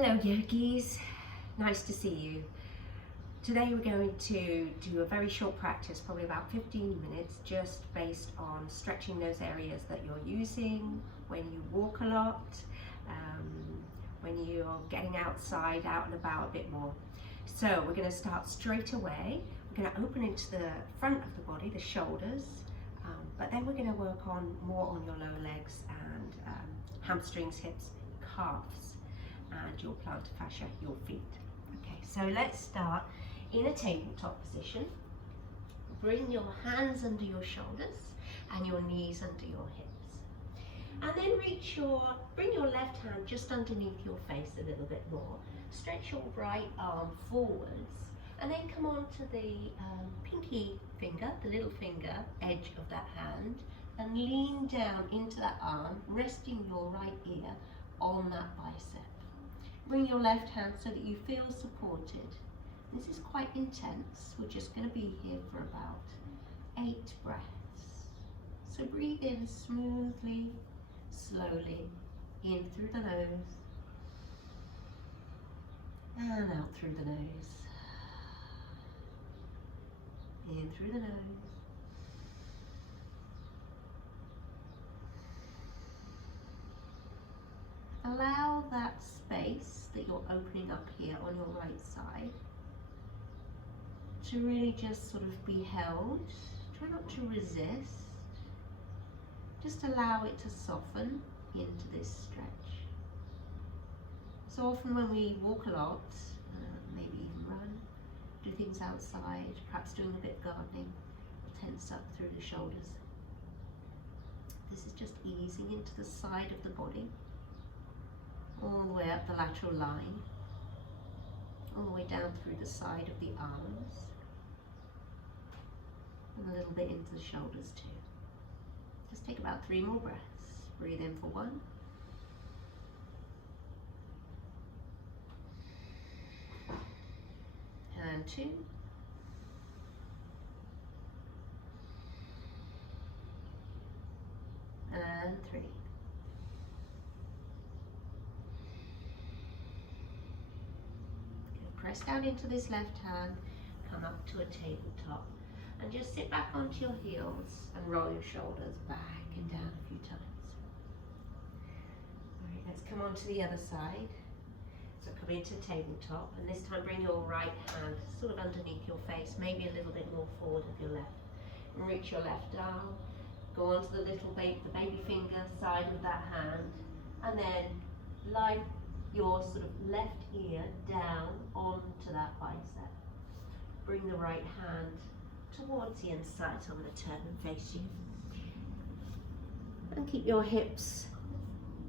Hello yogis, nice to see you. Today we're going to do a very short practice, probably about 15 minutes, just based on stretching those areas that you're using when you walk a lot, when you're getting outside, out and about a bit more. So we're going to start straight away. We're going to open into the front of the body, the shoulders, but then we're going to work on more on your lower legs and hamstrings, hips, calves, and your plantar fascia, your feet. Okay, so let's start in a tabletop position. Bring your hands under your shoulders and your knees under your hips. And then bring your left hand just underneath your face a little bit more. Stretch your right arm forwards and then come on to the pinky finger, the little finger edge of that hand, and lean down into that arm, resting your right ear on that bicep. Bring your left hand so that you feel supported. This is quite intense. We're just going to be here for about 8 breaths. So breathe in smoothly, slowly, in through the nose, and out through the nose. In through the nose. Allow that space that you're opening up here on your right side to really just sort of be held. Try not to resist. Just allow it to soften into this stretch. So often when we walk a lot, maybe even run, do things outside, perhaps doing a bit of gardening, we'll tense up through the shoulders. This is just easing into the side of the body, all the way up the lateral line, all the way down through the side of the arms, and a little bit into the shoulders too. Just take about 3 more breaths. Breathe in for 1. And 2. And 3. Press down into this left hand, come up to a tabletop, and just sit back onto your heels and roll your shoulders back and down a few times. All right, let's come on to the other side. So come into tabletop, and this time bring your right hand sort of underneath your face, maybe a little bit more forward of your left. And reach your left arm, go onto the baby finger side of that hand, and then line your sort of left ear down onto that bicep. Bring the right hand towards the inside, so I'm going to turn and face you. And keep your hips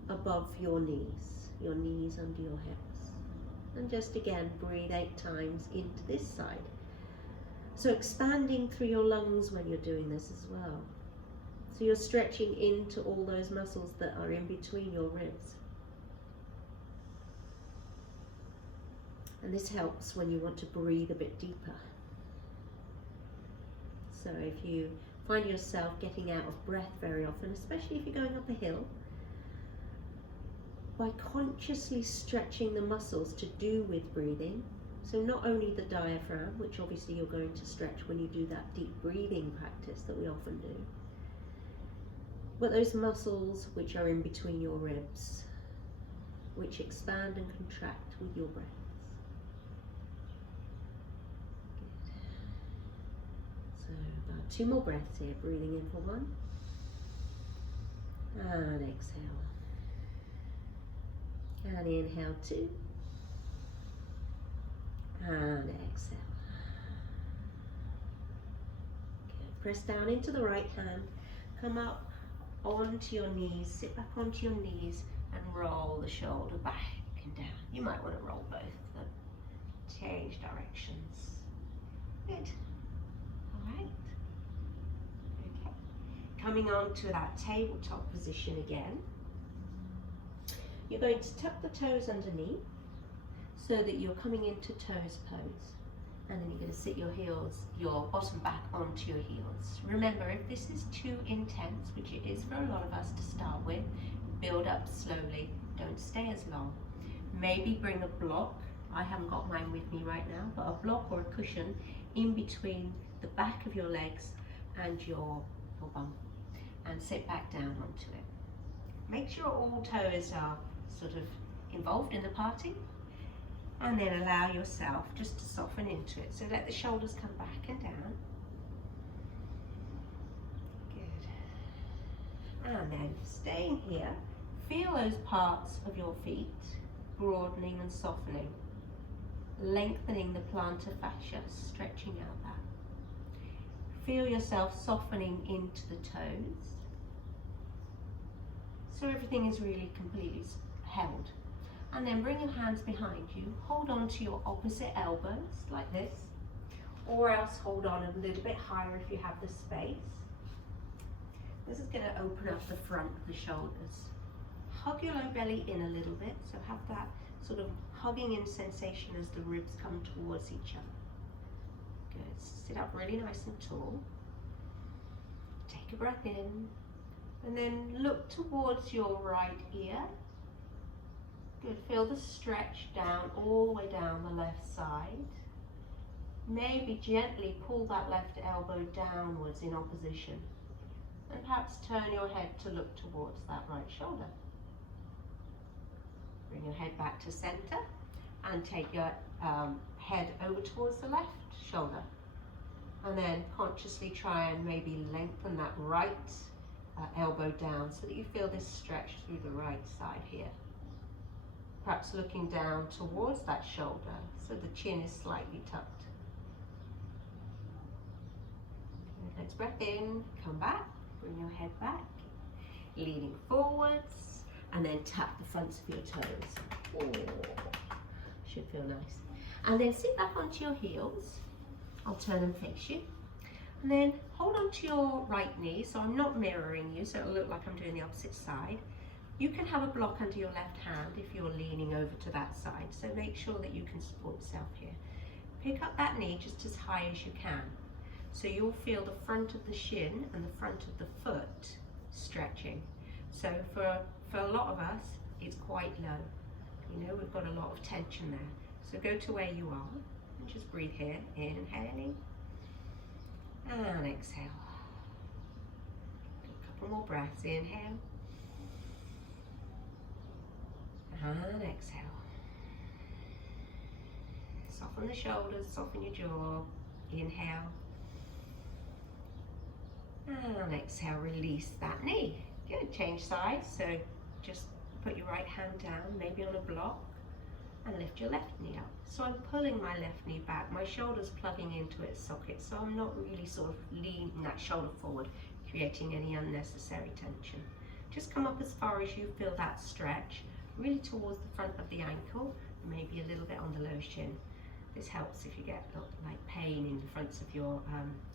above your knees under your hips. And just again, breathe 8 times into this side. So expanding through your lungs when you're doing this as well. So you're stretching into all those muscles that are in between your ribs. And this helps when you want to breathe a bit deeper. So if you find yourself getting out of breath very often, especially if you're going up a hill, by consciously stretching the muscles to do with breathing, so not only the diaphragm, which obviously you're going to stretch when you do that deep breathing practice that we often do, but those muscles which are in between your ribs, which expand and contract with your breath. About 2 more breaths here. Breathing in for 1 and exhale, and inhale 2 and exhale. Good. Press down into the right hand, come up onto your knees, sit back onto your knees and roll the shoulder back and down. You might want to roll both of them. Change directions. Good. All right. Coming on to that tabletop position again, you're going to tuck the toes underneath so that you're coming into toes pose, and then you're going to sit your bottom back onto your heels. Remember, if this is too intense, which it is for a lot of us to start with, build up slowly, don't stay as long. Maybe bring a block. I haven't got mine with me right now, but a block or a cushion in between the back of your legs and your bum, and sit back down onto it. Make sure all toes are sort of involved in the parting, and then allow yourself just to soften into it. So let the shoulders come back and down. Good. And then staying here, feel those parts of your feet broadening and softening, lengthening the plantar fascia, stretching out that. Feel yourself softening into the toes, so everything is really completely held. And then bring your hands behind you, hold on to your opposite elbows like this, or else hold on a little bit higher if you have the space. This is going to open up the front of the shoulders. Hug your low belly in a little bit, so have that sort of hugging in sensation as the ribs come towards each other. Good. Sit up really nice and tall. Take a breath in, and then look towards your right ear. Good. Feel the stretch down, all the way down the left side. Maybe gently pull that left elbow downwards in opposition, and perhaps turn your head to look towards that right shoulder. Bring your head back to center and take your head over towards the left shoulder. And then consciously try and maybe lengthen that right elbow down so that you feel this stretch through the right side here. Perhaps looking down towards that shoulder so the chin is slightly tucked. Next breath in, come back, bring your head back, leaning forwards, and then tap the fronts of your toes. Oh, should feel nice. And then sit back onto your heels. I'll turn and face you. And then hold on to your right knee, so I'm not mirroring you, so it'll look like I'm doing the opposite side. You can have a block under your left hand if you're leaning over to that side, so make sure that you can support yourself here. Pick up that knee just as high as you can, so you'll feel the front of the shin and the front of the foot stretching. So for a lot of us, it's quite low. You know, we've got a lot of tension there. So go to where you are and just breathe here, inhaling and exhale. A couple more breaths, inhale and exhale. Soften the shoulders, soften your jaw, inhale and exhale, release that knee. Good, change sides, so just put your right hand down, maybe on a block, and lift your left knee up. So I'm pulling my left knee back, my shoulder's plugging into its socket, so I'm not really sort of leaning that shoulder forward, creating any unnecessary tension. Just come up as far as you feel that stretch, really towards the front of the ankle, maybe a little bit on the low shin. This helps if you get like pain in the fronts of your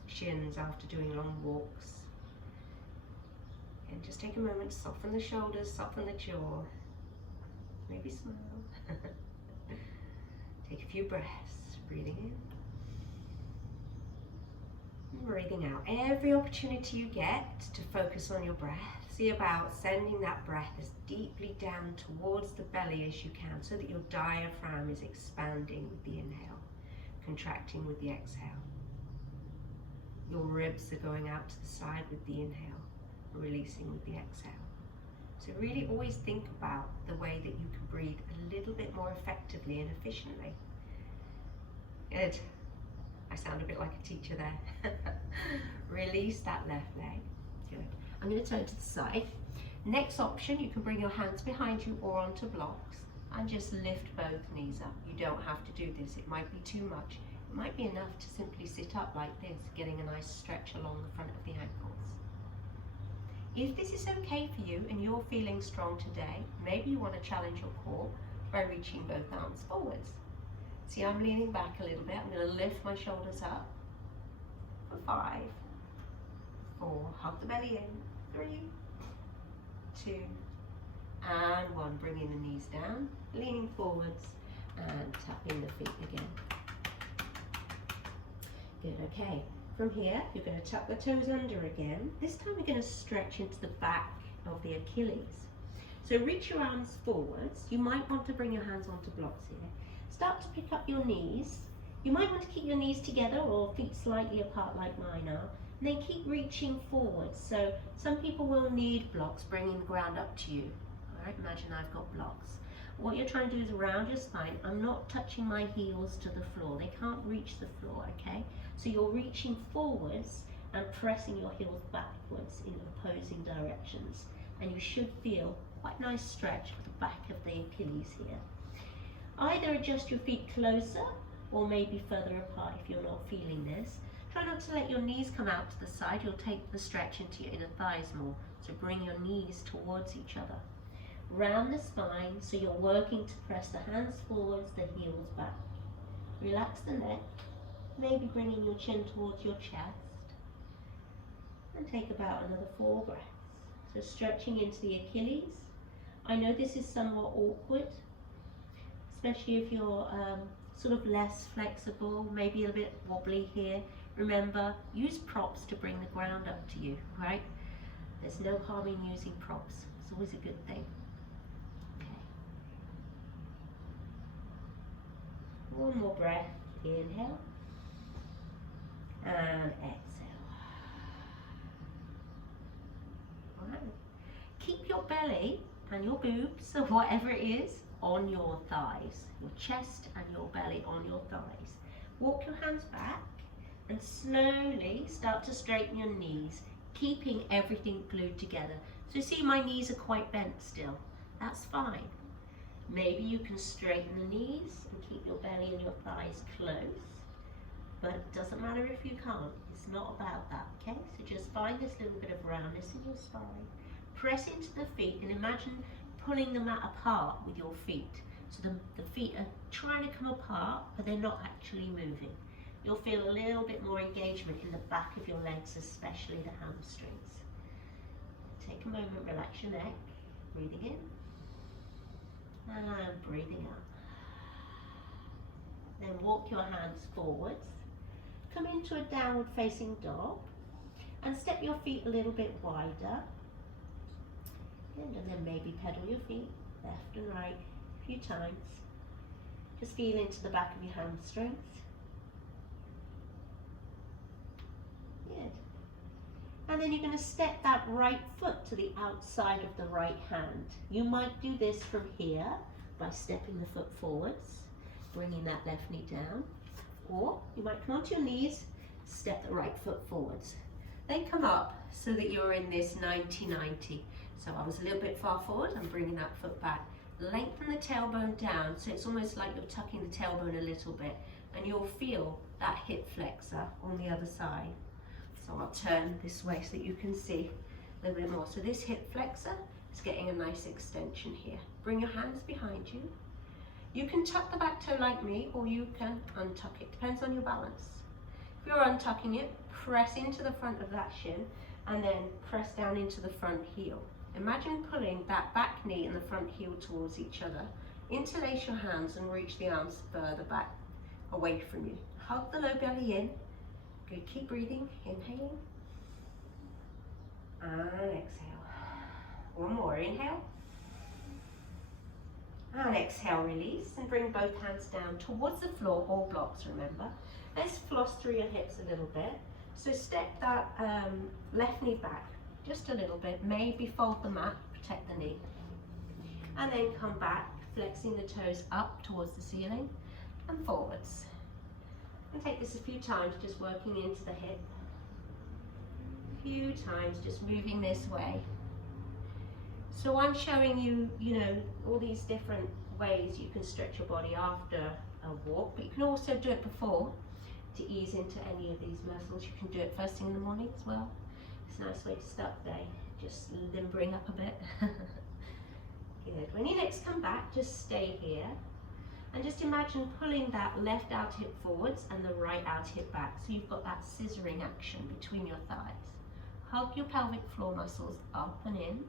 shins after doing long walks. And just take a moment to soften the shoulders, soften the jaw, maybe smile. Take a few breaths, breathing in and breathing out. Every opportunity you get to focus on your breath, see about sending that breath as deeply down towards the belly as you can, so that your diaphragm is expanding with the inhale, contracting with the exhale. Your ribs are going out to the side with the inhale, releasing with the exhale. So really always think about the way that you can breathe a little bit more effectively and efficiently. Good. I sound a bit like a teacher there. Release that left leg. Good. I'm going to turn to the side. Next option, you can bring your hands behind you or onto blocks and just lift both knees up. You don't have to do this. It might be too much. It might be enough to simply sit up like this, getting a nice stretch along the front of the ankles. If this is okay for you and you're feeling strong today, maybe you want to challenge your core by reaching both arms forwards. See, I'm leaning back a little bit. I'm going to lift my shoulders up for 5, 4, hug the belly in, 3, 2, and 1. Bringing the knees down, leaning forwards and tapping the feet again. Good, okay. From here, you're going to tuck the toes under again. This time we're going to stretch into the back of the Achilles. So reach your arms forwards. You might want to bring your hands onto blocks here. Start to pick up your knees. You might want to keep your knees together or feet slightly apart like mine are. And then keep reaching forwards. So some people will need blocks, bringing the ground up to you. All right, imagine I've got blocks. What you're trying to do is round your spine. I'm not touching my heels to the floor. They can't reach the floor, okay? So you're reaching forwards and pressing your heels backwards in opposing directions. And you should feel quite a nice stretch for the back of the Achilles here. Either adjust your feet closer or maybe further apart if you're not feeling this. Try not to let your knees come out to the side. You'll take the stretch into your inner thighs more. So bring your knees towards each other. Round the spine, so you're working to press the hands forwards, the heels back. Relax the neck, maybe bringing your chin towards your chest. And take about another 4 breaths. So stretching into the Achilles. I know this is somewhat awkward, especially if you're sort of less flexible, maybe a bit wobbly here. Remember, use props to bring the ground up to you, right? There's no harm in using props. It's always a good thing. One more breath, inhale and exhale. All right. Keep your belly and your boobs, or whatever it is, on your thighs. Your chest and your belly on your thighs. Walk your hands back and slowly start to straighten your knees, keeping everything glued together. So see, my knees are quite bent still. That's fine. Maybe you can straighten the knees and keep your belly and your thighs close, but it doesn't matter if you can't. It's not about that, okay? So just find this little bit of roundness in your spine. Press into the feet and imagine pulling the mat apart with your feet. So the feet are trying to come apart, but they're not actually moving. You'll feel a little bit more engagement in the back of your legs, especially the hamstrings. Take a moment, relax your neck, breathing in. And breathing out. Then walk your hands forwards. Come into a downward facing dog and step your feet a little bit wider. And then maybe pedal your feet left and right a few times. Just feel into the back of your hamstrings. Good. And then you're going to step that right foot to the outside of the right hand. You might do this from here by stepping the foot forwards, bringing that left knee down. Or you might come onto your knees, step the right foot forwards. Then come up so that you're in this 90-90. So I was a little bit far forward, I'm bringing that foot back. Lengthen the tailbone down, so it's almost like you're tucking the tailbone a little bit, and you'll feel that hip flexor on the other side. So I'll turn this way so that you can see a little bit more. So this hip flexor is getting a nice extension here. Bring your hands behind you. You can tuck the back toe like me, or you can untuck it. Depends on your balance. If you're untucking it, press into the front of that shin and then press down into the front heel. Imagine pulling that back knee and the front heel towards each other. Interlace your hands and reach the arms further back away from you. Hug the low belly in. Good, keep breathing, inhaling and exhale. One more, inhale and exhale, release, and bring both hands down towards the floor, all blocks, remember. Let's floss through your hips a little bit. So step that left knee back just a little bit, maybe fold the mat, protect the knee. And then come back, flexing the toes up towards the ceiling and forwards. And take this a few times, just working into the hip. A few times, just moving this way. So I'm showing you, all these different ways you can stretch your body after a walk, but you can also do it before to ease into any of these muscles. You can do it first thing in the morning as well. It's a nice way to start the day, just limbering up a bit. Good. When you next come back, just stay here. And just imagine pulling that left out hip forwards and the right out hip back. So you've got that scissoring action between your thighs. Hug your pelvic floor muscles up and in.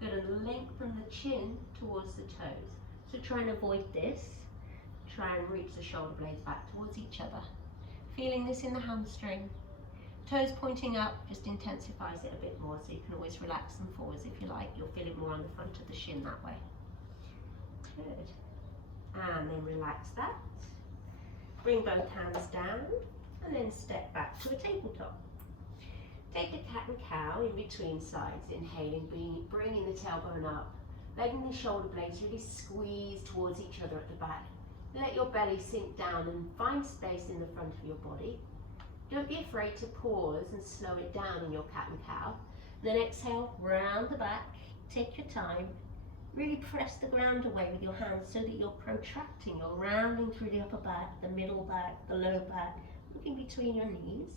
Good, and lengthen the chin towards the toes. So try and avoid this. Try and reach the shoulder blades back towards each other. Feeling this in the hamstring. Toes pointing up just intensifies it a bit more, so you can always relax them forwards if you like. You'll feel it more on the front of the shin that way. Good. And then relax that. Bring both hands down and then step back to a tabletop. Take the cat and cow in between sides, inhaling, bringing the tailbone up, letting the shoulder blades really squeeze towards each other at the back. Let your belly sink down and find space in the front of your body. Don't be afraid to pause and slow it down in your cat and cow. Then exhale, round the back, take your time. Really press the ground away with your hands so that you're protracting, you're rounding through the upper back, the middle back, the low back, looking between your knees.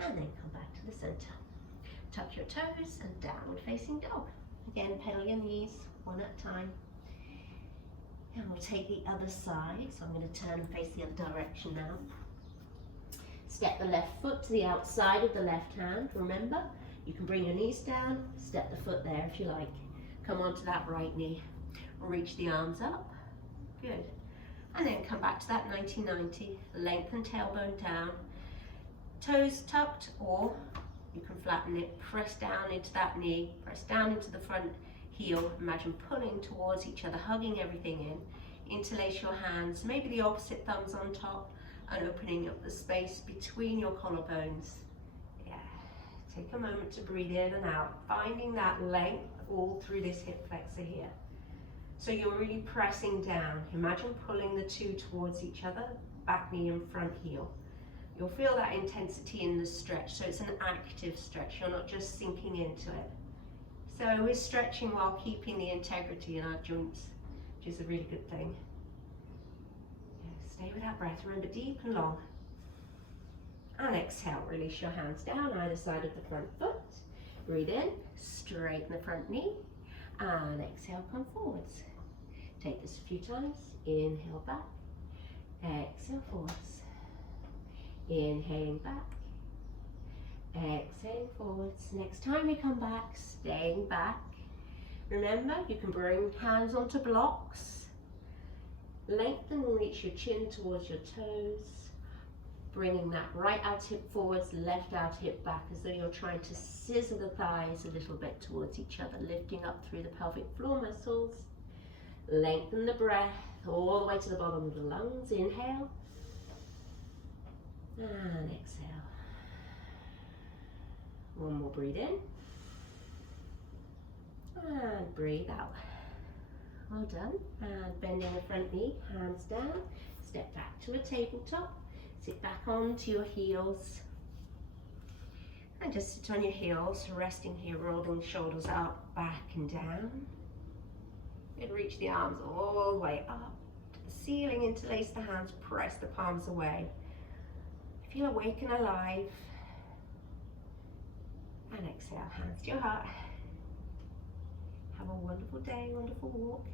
And then come back to the center. Tuck your toes and downward facing dog. Again, pedal your knees one at a time. And we'll take the other side. So I'm going to turn and face the other direction now. Step the left foot to the outside of the left hand. Remember, you can bring your knees down, step the foot there if you like. Come onto that right knee. Reach the arms up. Good. And then come back to that 90-90. Lengthen tailbone down. Toes tucked, or you can flatten it. Press down into that knee. Press down into the front heel. Imagine pulling towards each other, hugging everything in. Interlace your hands, maybe the opposite thumbs on top, and opening up the space between your collarbones. Yeah. Take a moment to breathe in and out, finding that length all through this hip flexor here. So you're really pressing down. Imagine pulling the two towards each other, back knee and front heel. You'll feel that intensity in the stretch, so it's an active stretch. You're not just sinking into it. So we're stretching while keeping the integrity in our joints, which is a really good thing. Yeah, stay with that breath. Remember, deep and long. And exhale, release your hands down either side of the front foot. Breathe in, straighten the front knee, and exhale, come forwards. Take this a few times. Inhale back, exhale forwards. Inhaling back, exhaling forwards. Next time you come back, staying back. Remember, you can bring hands onto blocks. Lengthen and reach your chin towards your toes. Bringing that right out hip forwards, left out hip back, as though you're trying to scissor the thighs a little bit towards each other, lifting up through the pelvic floor muscles. Lengthen the breath all the way to the bottom of the lungs. Inhale. And exhale. One more, breathe in. And breathe out. Well done. And bending the front knee, hands down. Step back to a tabletop. Sit back onto your heels. And just sit on your heels, resting here, rolling the shoulders up, back and down. And reach the arms all the way up to the ceiling, interlace the hands, press the palms away. Feel awake and alive. And exhale, hands to your heart. Have a wonderful day, wonderful walk.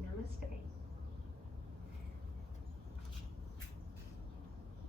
Namaste.